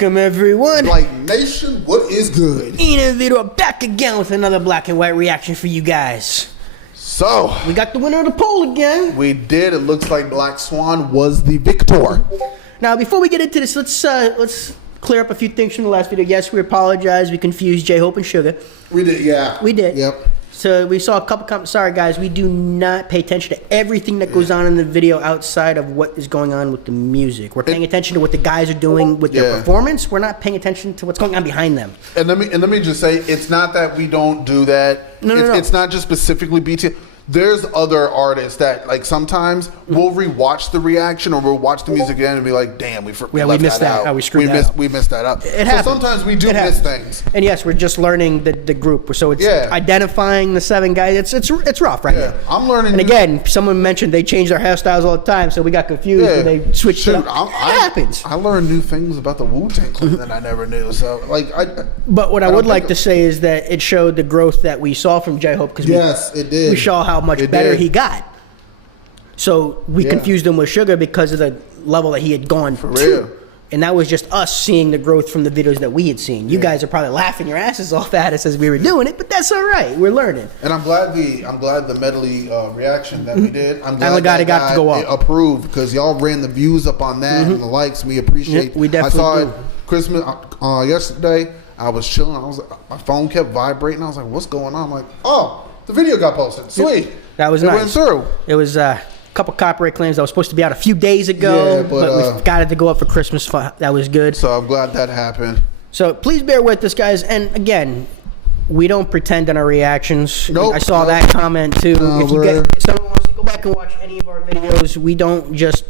Welcome everyone. Blite Nation, what is good? Ian and Vito are back again with another black and white reaction for you guys. So, we got the winner of the poll again. We did. It looks like Black Swan was the victor. Now, before we get into this, let's clear up a few things from the last video. Yes, we apologize. We confused J-Hope and Sugar. We did, yeah. We did. Yep. So we saw a couple comments. Sorry, guys. We do not pay attention to everything that goes on in the video outside of what is going on with the music. We're paying attention to what the guys are doing with their performance. We're not paying attention to what's going on behind them. And let me just say, it's not that we don't do that. No. It's not just specifically BTS. There's other artists that, like, sometimes we'll rewatch the reaction or we'll watch the music again and be like, damn, we missed that out. Oh, we screwed that up. We missed that up. It happens. So sometimes we do miss things. And yes, we're just learning the group. So it's identifying the 7 guys. It's rough right now. I'm learning. And again, someone mentioned they change their hairstyles all the time, so we got confused and they switched it up. It happens. I learned new things about the Wu-Tang Clan that I never knew. So, like, but what I would like to say is that it showed the growth that we saw from J-Hope, because it did. We saw how much better he got. So we confused him with Sugar because of the level that he had gone for real. And that was just us seeing the growth from the videos that we had seen. You guys are probably laughing your asses off at us as we were doing it, but that's all right. We're learning. And I'm glad the medley reaction that we did. I'm glad that got to go up. Approved, because y'all ran the views up on that and the likes. We appreciate. We definitely I saw it Christmas yesterday. I was chilling. My phone kept vibrating. I was like, "What's going on?" I'm like, "Oh, the video got posted. Sweet." That was nice. Went through. It was a couple copyright claims that was supposed to be out a few days ago, but we got it to go up for Christmas. That was good. So I'm glad that happened. So please bear with us, guys. And again, we don't pretend in our reactions. Nope. I saw that comment too. If someone wants to go back and watch any of our videos, we don't just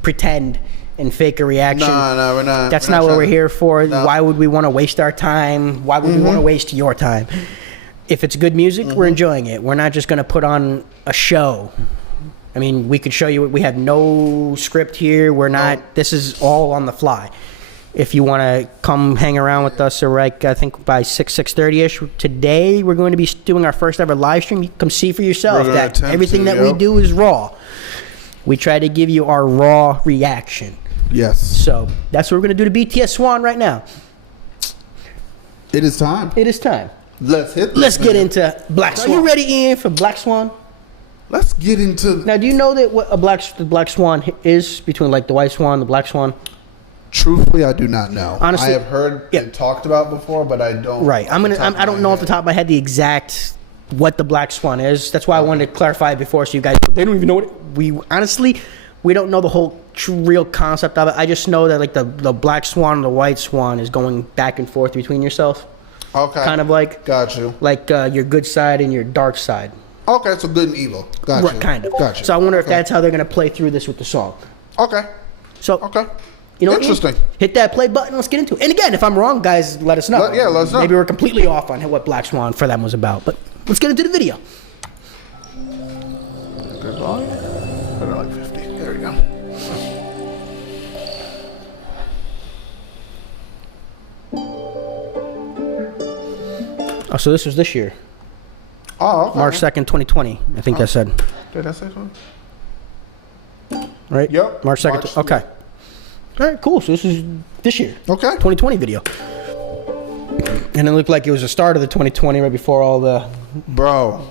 pretend and fake a reaction. No, we're not. That's not what we're here for. No. Why would we want to waste our time? Why would we want to waste your time? If it's good music, we're enjoying it. We're not just going to put on a show. I mean, we could show you. We have no script here. We're not. This is all on the fly. If you want to come hang around with us, or I think by 6:30ish today, we're going to be doing our first ever live stream. You can come see for yourself that everything that we do is raw. We try to give you our raw reaction. Yes. So that's what we're going to do to BTS Swan right now. It is time. It is time. Let's get into Black Swan. Are you ready, Ian, for Black Swan? Let's get into. Now, do you know that what the Black Swan is between, like, the White Swan, the Black Swan? Truthfully, I do not know. Honestly, I have heard it talked about before, but I don't. Right. I don't know off the top of my head the exact what the Black Swan is. That's why I wanted to clarify it before, so you guys, they don't even know what we honestly, we don't know the whole real concept of it. I just know that, like, the Black Swan and the White Swan is going back and forth between yourself. Okay. Kind of like. Got you. Like your good side and your dark side. Okay, so good and evil. Got you. Right, kind of. Got you. So I wonder if that's how they're going to play through this with the song. Okay. So. Okay. You know, interesting. Hit that play button. Let's get into it. And again, if I'm wrong, guys, let us know. Let us know. Maybe we're completely off on what Black Swan for them was about. But let's get into the video. Good volume. Better like 50. There we go. Oh, so this was this year. Oh, okay. March 2nd, 2020. I think that said. Did I say something? Right? Yep. March 2nd. Okay. All right, cool. So this is this year. Okay. 2020 video. And it looked like it was the start of the 2020 right before all the... Bro,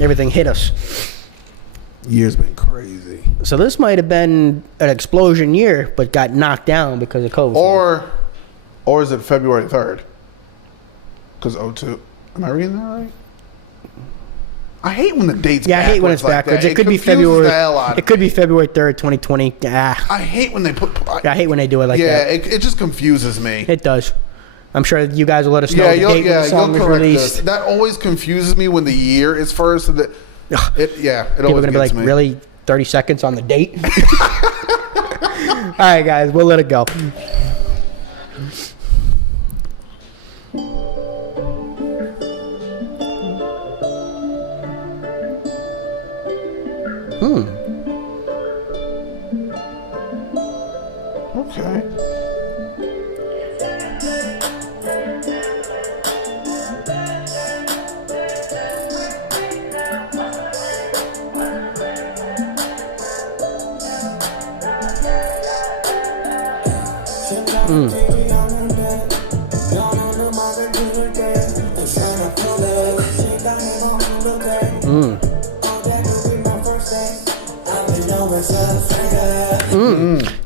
everything hit us. Year's been crazy. So this might have been an explosion year, but got knocked down because of COVID. Or is it February 3rd? Because 02. Am I reading that right? I hate when the dates. Yeah, I hate when it's backwards. It could be February. It could be February 3rd, 2020. I hate when they put. I hate when they do it like that. Yeah, it just confuses me. It does. I'm sure you guys will let us know the date when the song was released. That always confuses me when the year is first. It always People are gonna be like, really, 30 seconds on the date? All right, guys, we'll let it go. Okay.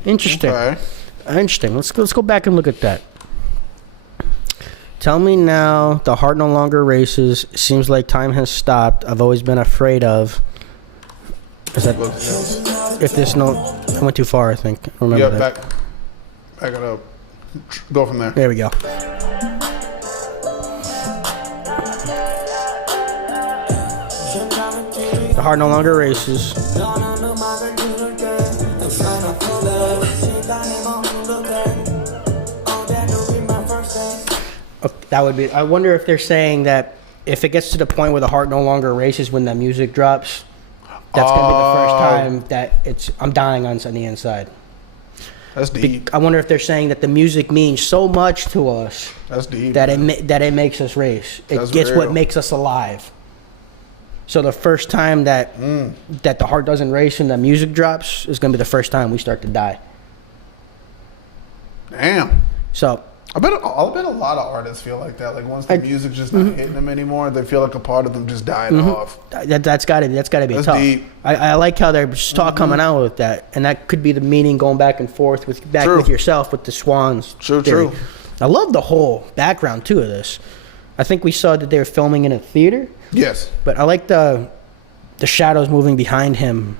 Interesting. Okay. Interesting. Let's go back and look at that. Tell me now, the heart no longer races. Seems like time has stopped. I've always been afraid of. Is that if this note? I went too far. I think. Remember that. Back it up. Go from there. There we go. The heart no longer races. That would be. I wonder if they're saying that if it gets to the point where the heart no longer races when the music drops, that's gonna be the first time that I'm dying on the inside. That's deep. I wonder if they're saying that the music means so much to us. That's deep. That it makes us race. It gets what makes us alive. So the first time that the heart doesn't race and the music drops is gonna be the first time we start to die. Damn. So I bet a lot of artists feel like that. Like once the music's just not hitting them anymore, they feel like a part of them just died off. That's gotta be That's tough. Deep. I like how they're just talking out with that, and that could be the meaning going back and forth with yourself with the Swans. True. I love the whole background too of this. I think we saw that they were filming in a theater. Yes. But I like the shadows moving behind him.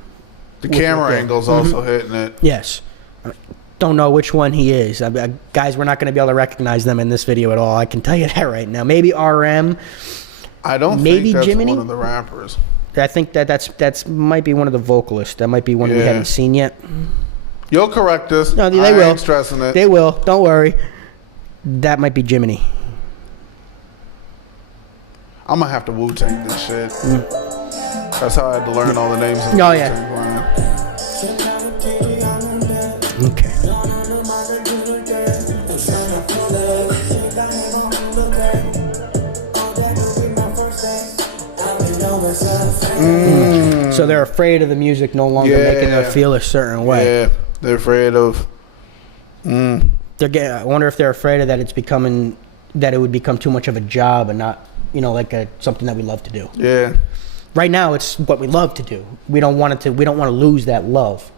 The camera angle's also hitting it. Yes. Don't know which one he is. Guys, we're not going to be able to recognize them in this video at all. I can tell you that right now. Maybe RM. I don't maybe think that's Jiminy? one of the rappers. I think that's might be one of the vocalists. That might be one we haven't seen yet. You'll correct us. No, they I will. ain't stressing it. They will. Don't worry. That might be Jiminy. I'm going to have to Wu-Tang this shit. That's how I had to learn all the names of the Wu-Tang Clan. Okay. So they're afraid of the music no longer making them feel a certain way. Yeah, they're afraid of. I wonder if they're afraid of that that it would become too much of a job and not, like something that we love to do. Yeah. Right now, it's what we love to do. We don't want to lose that love.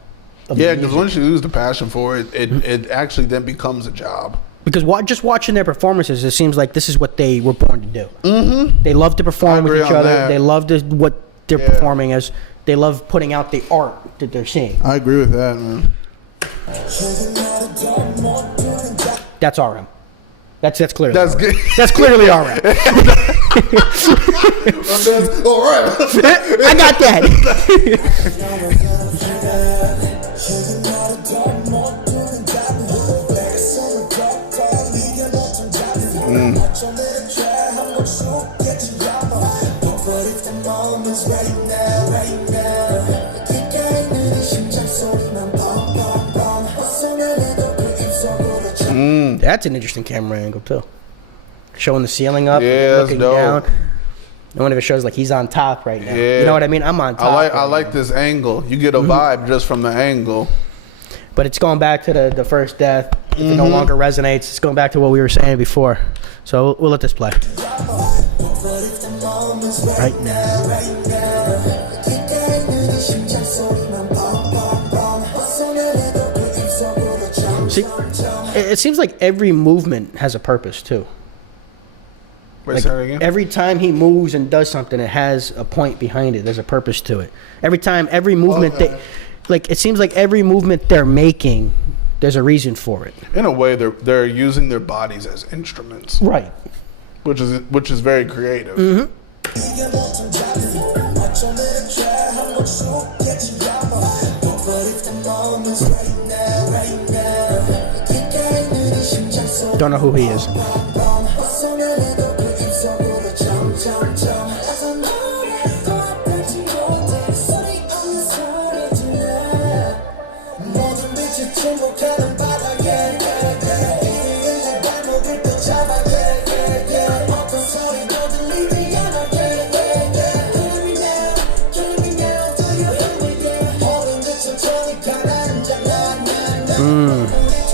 Yeah, because once you lose the passion for it, it actually then becomes a job. Because just watching their performances, it seems like this is what they were born to do. Mm-hmm. They love to perform with each other. That. They love what they're performing as. They love putting out the art that they're seeing. I agree with that, man. That's RM. That's clearly. That's good. That's clearly RM. That's all right. I got that. That's an interesting camera angle too. Showing the ceiling up, looking down. I wonder if it shows like he's on top right now. Yeah. You know what I mean? I'm on top. I like this angle. You get a vibe just from the angle. But it's going back to the first death. If it no longer resonates, it's going back to what we were saying before. So we'll let this play. Right now. See, it seems like every movement has a purpose too. Wait, say that again? Every time he moves and does something, it has a point behind it. There's a purpose to it. Every movement it seems like every movement they're making, there's a reason for it. In a way, they're using their bodies as instruments, right? Which is very creative. Mm-hmm. Don't know who he is.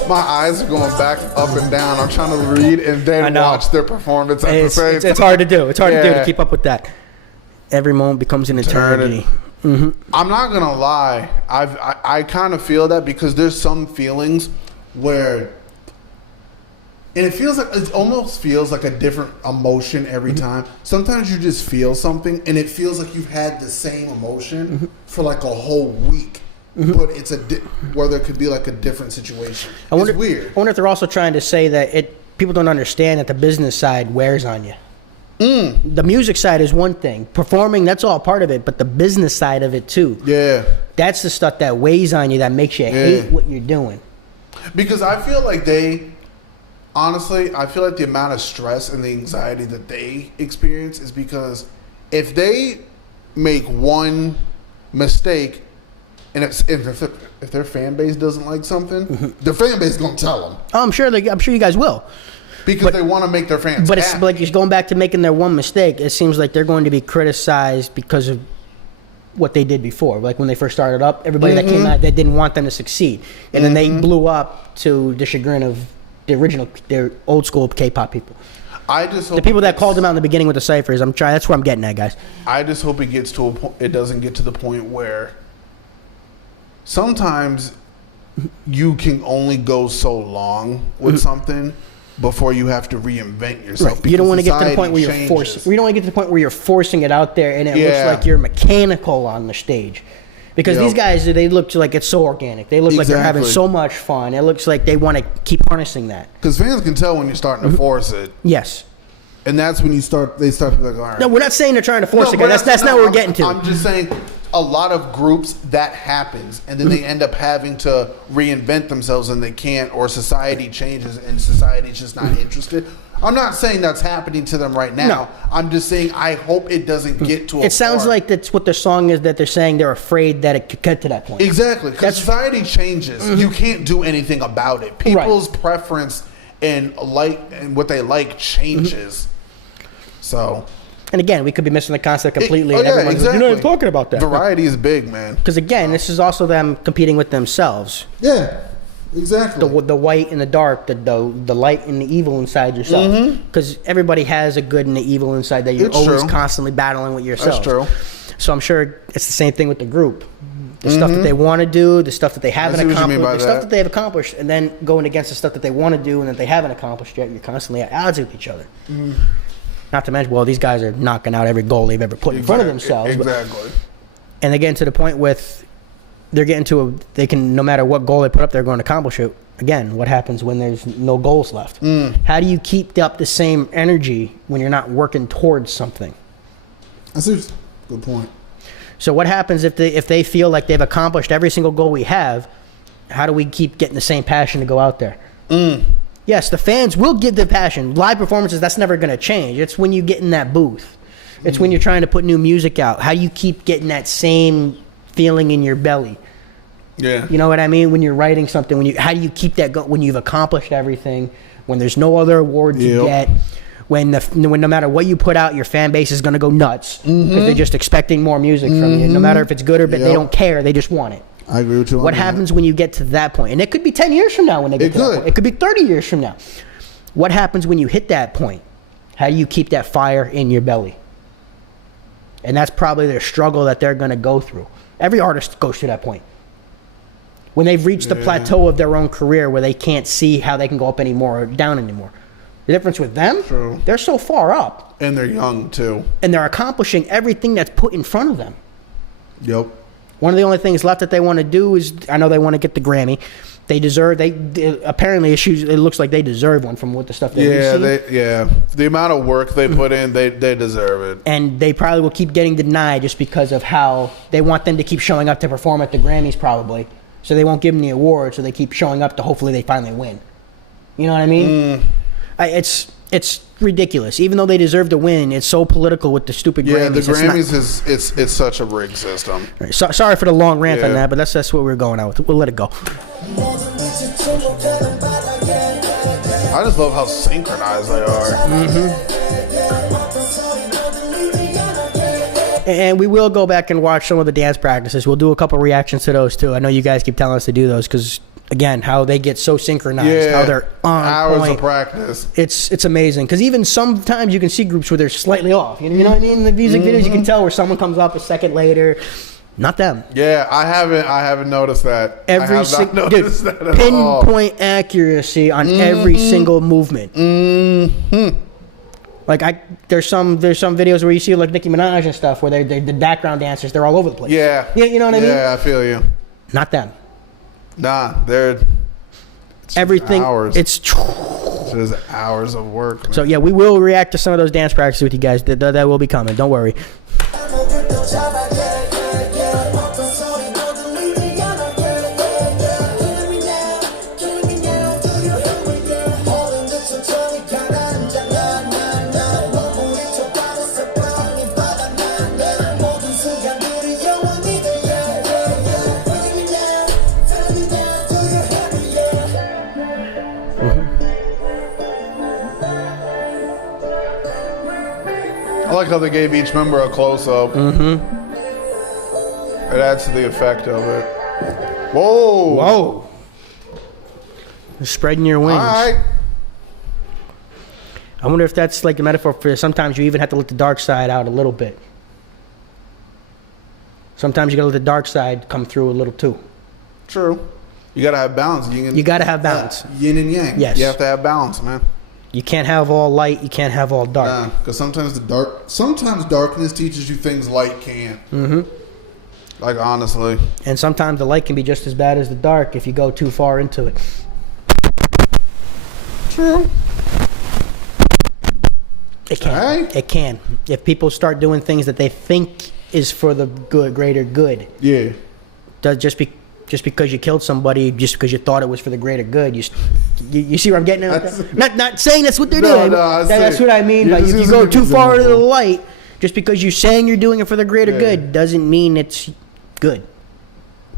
My eyes are going back up and down. I'm trying to read and then watch their performance at the same time. It's hard to do. It's hard to do to keep up with that. Every moment becomes an eternity. I'm not gonna lie. I kind of feel that because there's some feelings where, and it almost feels like a different emotion every time. Sometimes you just feel something, and it feels like you've had the same emotion for like a whole week. But it's where there could be like a different situation. It's weird. I wonder if they're also trying to say that people don't understand that the business side wears on you. The music side is one thing. Performing, that's all part of it, but the business side of it too. Yeah. That's the stuff that weighs on you, that makes you hate what you're doing. Because I feel like honestly, I feel like the amount of stress and the anxiety that they experience is because if they make one mistake, and if their fan base doesn't like something, their fan base is going to tell them. Oh, I'm sure you guys will. Because they want to make their fans But happy. it's like just going back to making their one mistake. It seems like they're going to be criticized because of what they did before. Like when they first started up, everybody that came out, they didn't want them to succeed. And then they blew up to the chagrin of their old school K-pop people. I just hope the people that called them out in the beginning with the ciphers. That's where I'm getting at, guys. I just hope it gets to a point. It doesn't get to the point where sometimes you can only go so long with something before you have to reinvent yourself. Right. You don't want to get to the point where you're forcing. You don't want to get to the point where you're forcing it out there, and it looks like you're mechanical on the stage. Because these guys, they look like it's so organic. They look like they're having so much fun. It looks like they want to keep harnessing that. Because fans can tell when you're starting to force it. Yes. And that's when they start to be like, all right. No, we're not saying they're trying to force it. That's not what we're getting to. I'm just saying a lot of groups that happens, and then they end up having to reinvent themselves, and they can't, or society changes and society's just not interested. I'm not saying that's happening to them right now. No. I'm just saying I hope it doesn't get to a It sounds like that's what their song is, that they're saying they're afraid that it could get to that point. Exactly. Because society changes. You can't do anything about it. People's preference and what they like changes. So... And again, we could be missing the concept completely. And everyone's like, you're not talking about that. Variety is big, man. Because again, this is also them competing with themselves. Yeah, exactly. The white and the dark, the light and the evil inside yourself. Because everybody has a good and the evil inside that you're always constantly battling with yourself. That's true. So I'm sure it's the same thing with the group. The stuff that they want to do, the stuff that they haven't accomplished, the stuff that they have accomplished, and then going against the stuff that they want to do and that they haven't accomplished yet, you're constantly at odds with each other. Not to mention, these guys are knocking out every goal they've ever put in front of themselves. Exactly. And they're getting to the point with, they're getting to they can, no matter what goal they put up, they're going to accomplish it. Again, what happens when there's no goals left? How do you keep up the same energy when you're not working towards something? That's a good point. So what happens if they feel like they've accomplished every single goal we have? How do we keep getting the same passion to go out there? Yes, the fans will give the passion. Live performances, that's never going to change. It's when you get in that booth. It's when you're trying to put new music out. How do you keep getting that same feeling in your belly? Yeah. You know what I mean? When you're writing something, how do you keep that going when you've accomplished everything, when there's no other award to get, when no matter what you put out, your fan base is going to go nuts because they're just expecting more music from you. No matter if it's good or bad, they don't care. They just want it. I agree with you. What happens when you get to that point? And it could be 10 years from now when they get to that point. It could be 30 years from now. What happens when you hit that point? How do you keep that fire in your belly? And that's probably their struggle that they're going to go through. Every artist goes to that point. When they've reached the plateau of their own career where they can't see how they can go up anymore or down anymore. The difference with them, they're so far up. And they're young, too. And they're accomplishing everything that's put in front of them. Yep. One of the only things left that they want to do is, I know they want to get the Grammy. They deserve, apparently it looks like they deserve one from what the stuff they've seen. The amount of work they put in, they deserve it. And they probably will keep getting denied just because of how they want them to keep showing up to perform at the Grammys probably. So they won't give them the award, so they keep showing up to hopefully they finally win. You know what I mean? It's ridiculous. Even though they deserve to win, it's so political with the stupid Grammys. Yeah, the Grammys it's such a rigged system. Right, sorry for the long rant on that, but that's what we're going out with. We'll let it go. I just love how synchronized they are. And we will go back and watch some of the dance practices. We'll do a couple reactions to those too. I know you guys keep telling us to do those because, again, how they get so synchronized, how they're on hours point. Of practice. It's amazing because even sometimes you can see groups where they're slightly off. You know what I mean? In the music videos, you can tell where someone comes up a second later. Not them. Yeah, I haven't noticed that. Every single pinpoint accuracy on every single movement. Like there's some videos where you see like Nicki Minaj and stuff where they're the background dancers, they're all over the place. Yeah. You know what I mean? Yeah, I feel you. Not them. Nah, they're everything. Hours. It's just hours of work. Man. So yeah, we will react to some of those dance practices with you guys. That will be coming. Don't worry. I like how they gave each member a close-up. It adds to the effect of it. Whoa! Whoa! You're spreading your wings. All right. I wonder if that's like a metaphor for sometimes you even have to let the dark side out a little bit. Sometimes you gotta let the dark side come through a little too. True. You gotta have balance. You gotta have balance. Yin and yang. Yes. You have to have balance, man. You can't have all light. You can't have all dark. Nah, because sometimes darkness teaches you things light can't. Like honestly. And sometimes the light can be just as bad as the dark if you go too far into it. True. It can. Right. It can. If people start doing things that they think is for the greater good. Yeah. Just because you killed somebody, just because you thought it was for the greater good, you see where I'm getting at? Not saying that's what they're doing. That's what I mean. Like if you go too far into the light, just because you're saying you're doing it for the greater good, doesn't mean it's good.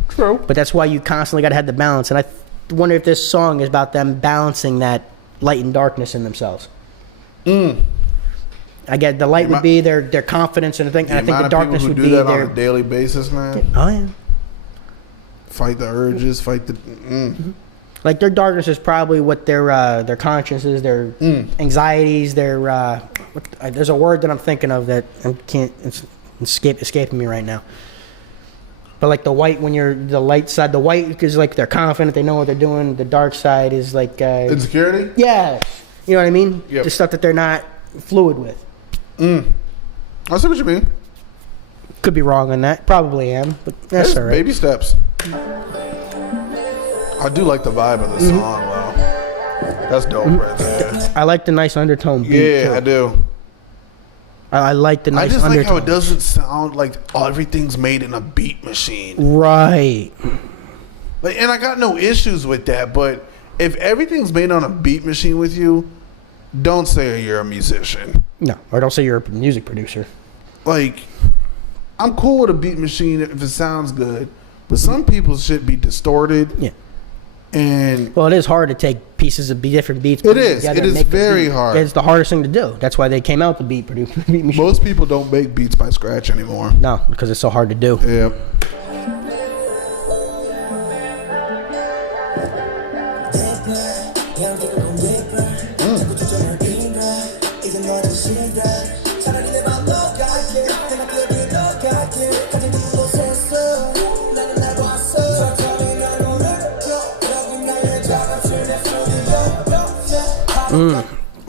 True. But that's why you constantly got to have the balance. And I wonder if this song is about them balancing that light and darkness in themselves. I get the light would be their confidence and the thing, and I think the darkness would be that their on a daily basis, man. Oh yeah. Fight the urges, fight the. Like their darkness is probably what their conscience is, their anxieties, their there's a word that I'm thinking of that it's escaping me right now. But like the white, when you're the light side, the white is like they're confident, they know what they're doing. The dark side is like insecurity. Yeah, you know what I mean. Yep. The stuff that they're not fluid with. I see what you mean. Could be wrong on that. Probably am, but that's all right. Baby steps. I do like the vibe of the song, though. That's dope right there. I like the nice undertone beat. Yeah, I do. I like the nice undertone. I just like how it doesn't sound like everything's made in a beat machine. Right. And I got no issues with that, but if everything's made on a beat machine with you, don't say you're a musician. No, or don't say you're a music producer. Like, I'm cool with a beat machine if it sounds good, but some people should be distorted. Yeah. And well, it is hard to take pieces of different beats. It is. It is very hard. It's the hardest thing to do. That's why they came out with the beat machine. Most people don't make beats by scratch anymore. No, because it's so hard to do. Yeah.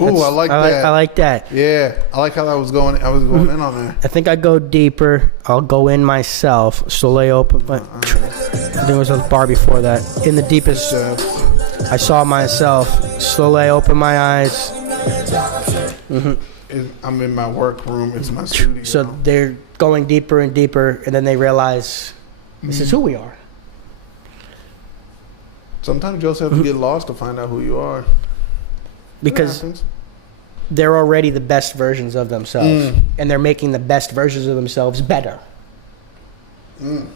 Ooh, I like that. I like that. Yeah, I like how that was going. I was going in on there. I think I go deeper. I'll go in myself. Soleil open. I think it was a bar before that. In the deepest. I saw myself. Soleil open my eyes. I'm in my workroom. It's my studio. So they're going deeper and deeper, and then they realize this is who we are. Sometimes you also have to get lost to find out who you are. Because they're already the best versions of themselves, and they're making the best versions of themselves better. And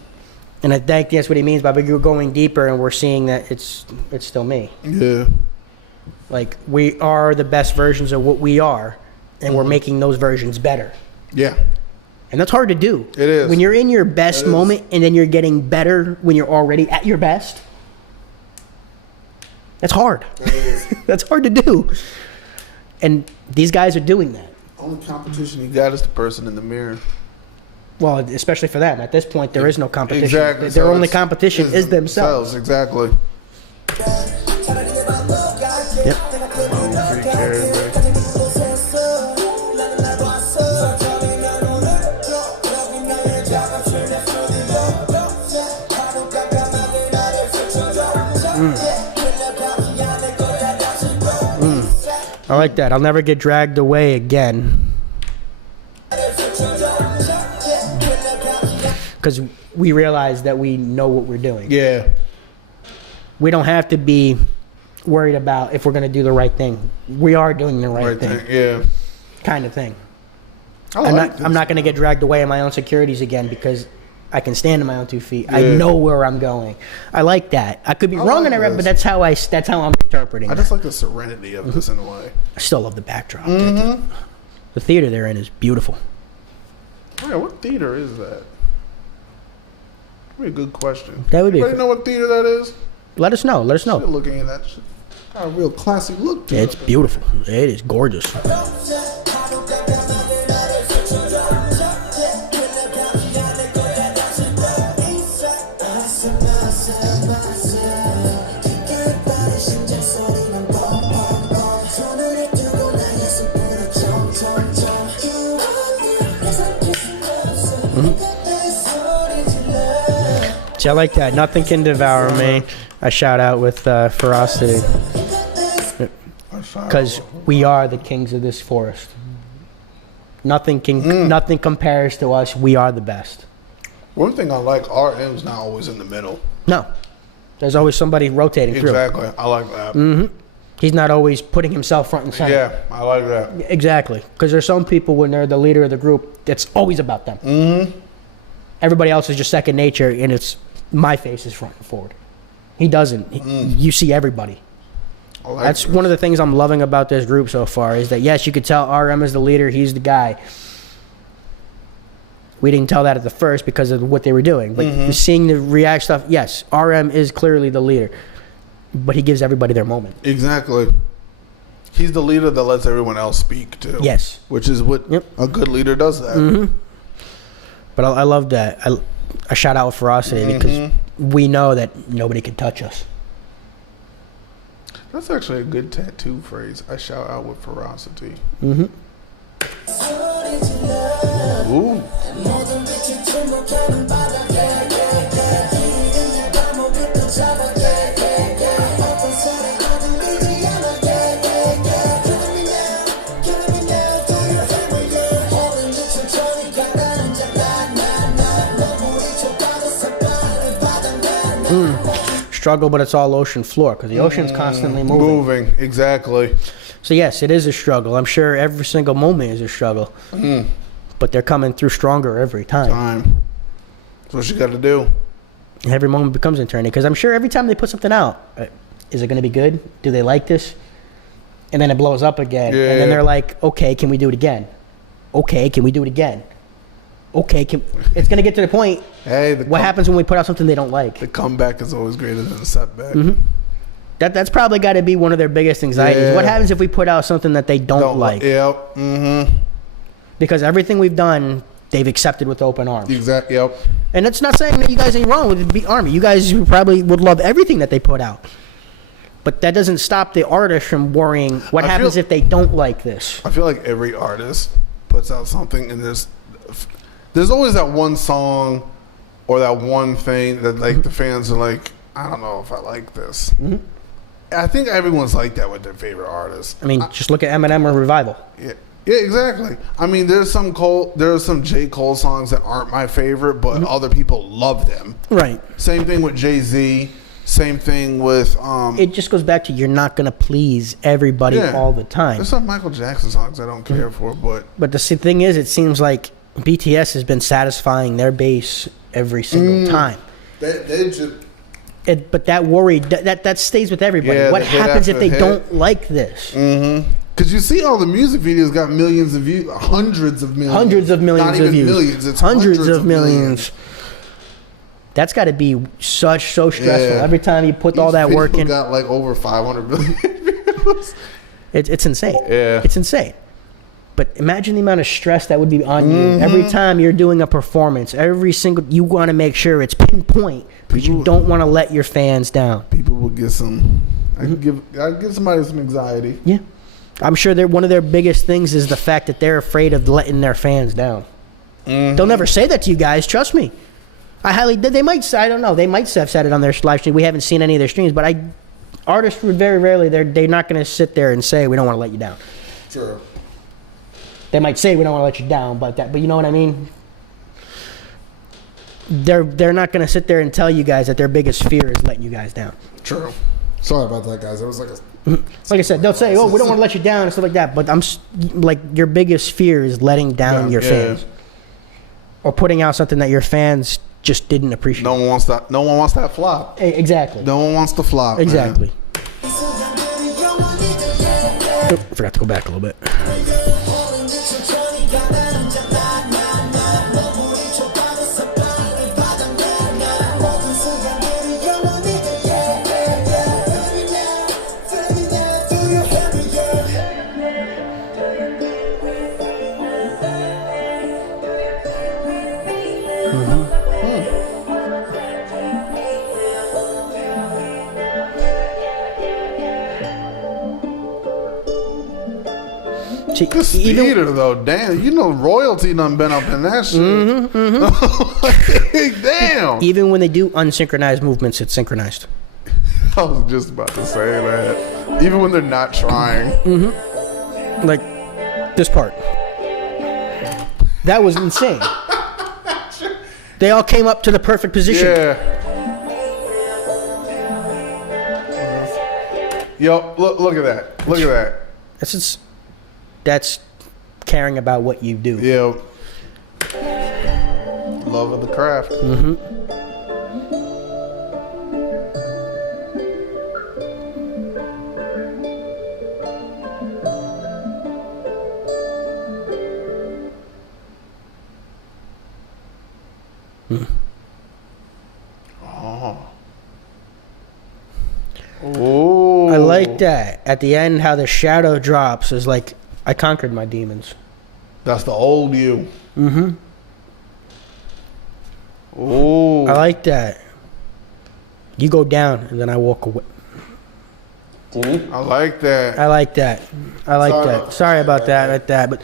I think that's what he means by we're going deeper, and we're seeing that it's still me. Yeah. Like, we are the best versions of what we are, and we're making those versions better. Yeah. And that's hard to do. It is. When you're in your best moment, and then you're getting better when you're already at your best. That's hard. That's hard to do. And these guys are doing that. Only competition you got is the person in the mirror. Well, especially for them. At this point, there is no competition. Exactly. Their only competition is themselves. Exactly. Yep. I like that. I'll never get dragged away again. Because we realize that we know what we're doing. Yeah. We don't have to be worried about if we're going to do the right thing. We are doing the right thing. Yeah. Kind of thing. I'm not going to get dragged away in my own securities again because I can stand on my own 2 feet. Yeah. I know where I'm going. I like that. I could be wrong in it, but that's how I'm interpreting. I just like the serenity of this in a way. I still love the backdrop. The theater they're in is beautiful. Yeah, what theater is that? That'd be a good question. That would be. Anybody know what theater that is? Let us know. Let us know. Still looking at that shit. Got a real classy look to Yeah, it. it's beautiful. It is gorgeous. See, I like that. Nothing can devour me. I shout out with ferocity. Because we are the kings of this forest. Nothing compares to us. We are the best. One thing I like, RM's not always in the middle. No. There's always somebody rotating through. Exactly. I like that. He's not always putting himself front and center. Yeah, I like that. Exactly. Because there's some people when they're the leader of the group, it's always about them. Everybody else is just second nature, and it's my face is front and forward. He doesn't. You see everybody. That's one of the things I'm loving about this group so far is that, yes, you could tell RM is the leader. He's the guy. We didn't tell that at the first because of what they were doing. But seeing the React stuff, yes, RM is clearly the leader. But he gives everybody their moment. Exactly. He's the leader that lets everyone else speak, too. Yes. Which is what a good leader does that. But I love that. I shout out with ferocity because we know that nobody can touch us. That's actually a good tattoo phrase. I shout out with ferocity. Ooh. Struggle, but it's all ocean floor because the ocean's constantly moving. Exactly. So yes, it is a struggle. I'm sure every single moment is a struggle, but they're coming through stronger every time. That's what you got to do. Every moment becomes eternity because I'm sure every time they put something out, is it going to be good? Do they like this? And then it blows up again, and then they're like, "Okay, can we do it again? Okay, can we do it again? Okay, it's going to get to the point." Hey, what happens when we put out something they don't like? The comeback is always greater than the setback. That's probably got to be one of their biggest anxieties. What happens if we put out something that they don't like? Yep. Because everything we've done, they've accepted with open arms. Exactly. Yep. And it's not saying that you guys ain't wrong with the Army. You guys probably would love everything that they put out. But that doesn't stop the artist from worrying what happens if they don't like this. I feel like every artist puts out something, and there's always that one song or that one thing that like the fans are like, I don't know if I like this. I think everyone's like that with their favorite artists. I mean, just look at Eminem or Revival. Yeah, exactly. I mean, there's some J. Cole songs that aren't my favorite, but other people love them. Right. Same thing with Jay-Z. Same thing with it just goes back to you're not gonna please everybody all the time. There's some Michael Jackson songs I don't care for, but the thing is, it seems like BTS has been satisfying their base every single time. They just. But that worry that stays with everybody. Yeah, what happens if they don't like this? Because you see all the music videos got millions of views, hundreds of millions. Hundreds of millions of views. Millions, it's hundreds of millions. That's got to be so stressful. Every time you put all that work in. Got like over 500 million views. It's insane. Yeah. It's insane. But imagine the amount of stress that would be on you every time you're doing a performance. You want to make sure it's pinpoint, because you don't want to let your fans down. People will get some. I give somebody some anxiety. Yeah, I'm sure one of their biggest things is the fact that they're afraid of letting their fans down. They'll never say that to you guys. Trust me. They might. I don't know. They might have said it on their live stream. We haven't seen any of their streams, but artists would very rarely. They're not going to sit there and say we don't want to let you down. Sure. They might say we don't want to let you down, but you know what I mean? They're not going to sit there and tell you guys that their biggest fear is letting you guys down. True. Sorry about that, guys. It was like like I said, they'll say, "Oh, we don't want to let you down" and stuff like that. But your biggest fear is letting down your fans, or putting out something that your fans just didn't appreciate. No one wants that. No one wants that flop. Exactly. No one wants the flop. Exactly. Man. Oh, forgot to go back a little bit. Good speeder though, damn. You know royalty done been up in that shit. Damn. Even when they do unsynchronized movements, it's synchronized. I was just about to say that. Even when they're not trying. Like this part. That was insane. They all came up to the perfect position. Yeah. Yo, look at that. Look at that. That's caring about what you do. Yeah. Love of the craft. Oh. I like that. At the end, how the shadow drops is like, I conquered my demons. That's the old you. Oh. I like that. You go down, and then I walk away. I like that. I like that. Sorry about that. But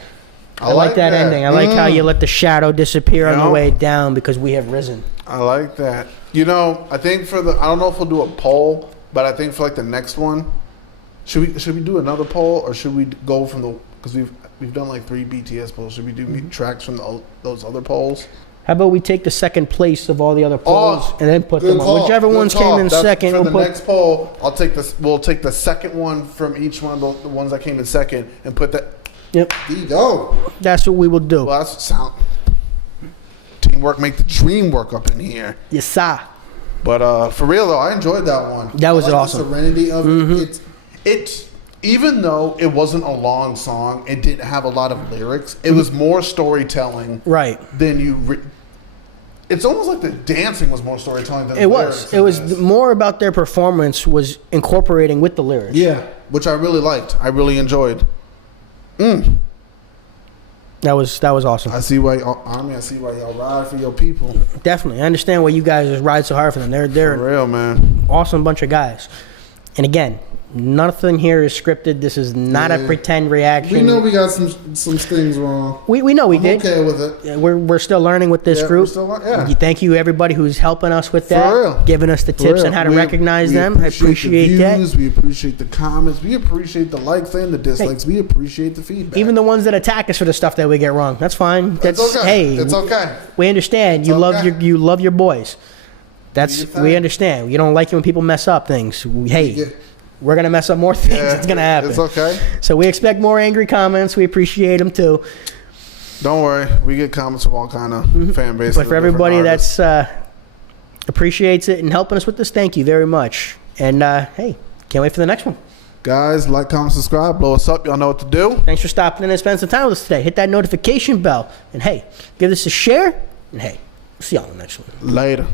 I like that ending. I like how you let the shadow disappear on the way down because we have risen. I like that. You know, I think I don't know if we'll do a poll, but I think for like the next one, should we do another poll, or should we go from because we've done like 3 BTS polls. Should we do tracks from those other polls? How about we take the second place of all the other polls and then put them on? Whichever ones came in second. For the next poll, we'll take the second one from each one of the ones that came in second and put that. Yep. There you go. That's what we will do. Well, that's sound. Teamwork make the dream work up in here. Yes, sir. But for real though, I enjoyed that one. That was awesome. The serenity of it. It's even though it wasn't a long song, it didn't have a lot of lyrics. It was more storytelling, right? Than it's almost like the dancing was more storytelling than it was. It was more about their performance was incorporating with the lyrics. Yeah, which I really liked. I really enjoyed. That was awesome. I see why y'all ride for your people. Definitely, I understand why you guys just ride so hard for them. They're for real, man. Awesome bunch of guys. And again, nothing here is scripted. This is not a pretend reaction. We know we got some things wrong. We know we did. Okay with it. We're still learning with this group. Thank you everybody who's helping us with that. For real. Giving us the tips on how to recognize them. I appreciate that. We appreciate the comments. We appreciate the likes and the dislikes. We appreciate the feedback. Even the ones that attack us for the stuff that we get wrong. That's fine. That's okay. Hey, it's okay. We understand. You love your boys. We understand. You don't like it when people mess up things. We're going to mess up more things. Yeah, it's going to happen. It's okay. So we expect more angry comments. We appreciate them too. Don't worry. We get comments from all kind of fan bases. But for everybody that's appreciates it and helping us with this, thank you very much. And hey, can't wait for the next one. Guys, like, comment, subscribe. Blow us up. Y'all know what to do. Thanks for stopping in and spending some time with us today. Hit that notification bell. And hey, give this a share. And hey, we'll see y'all in the next one. Later.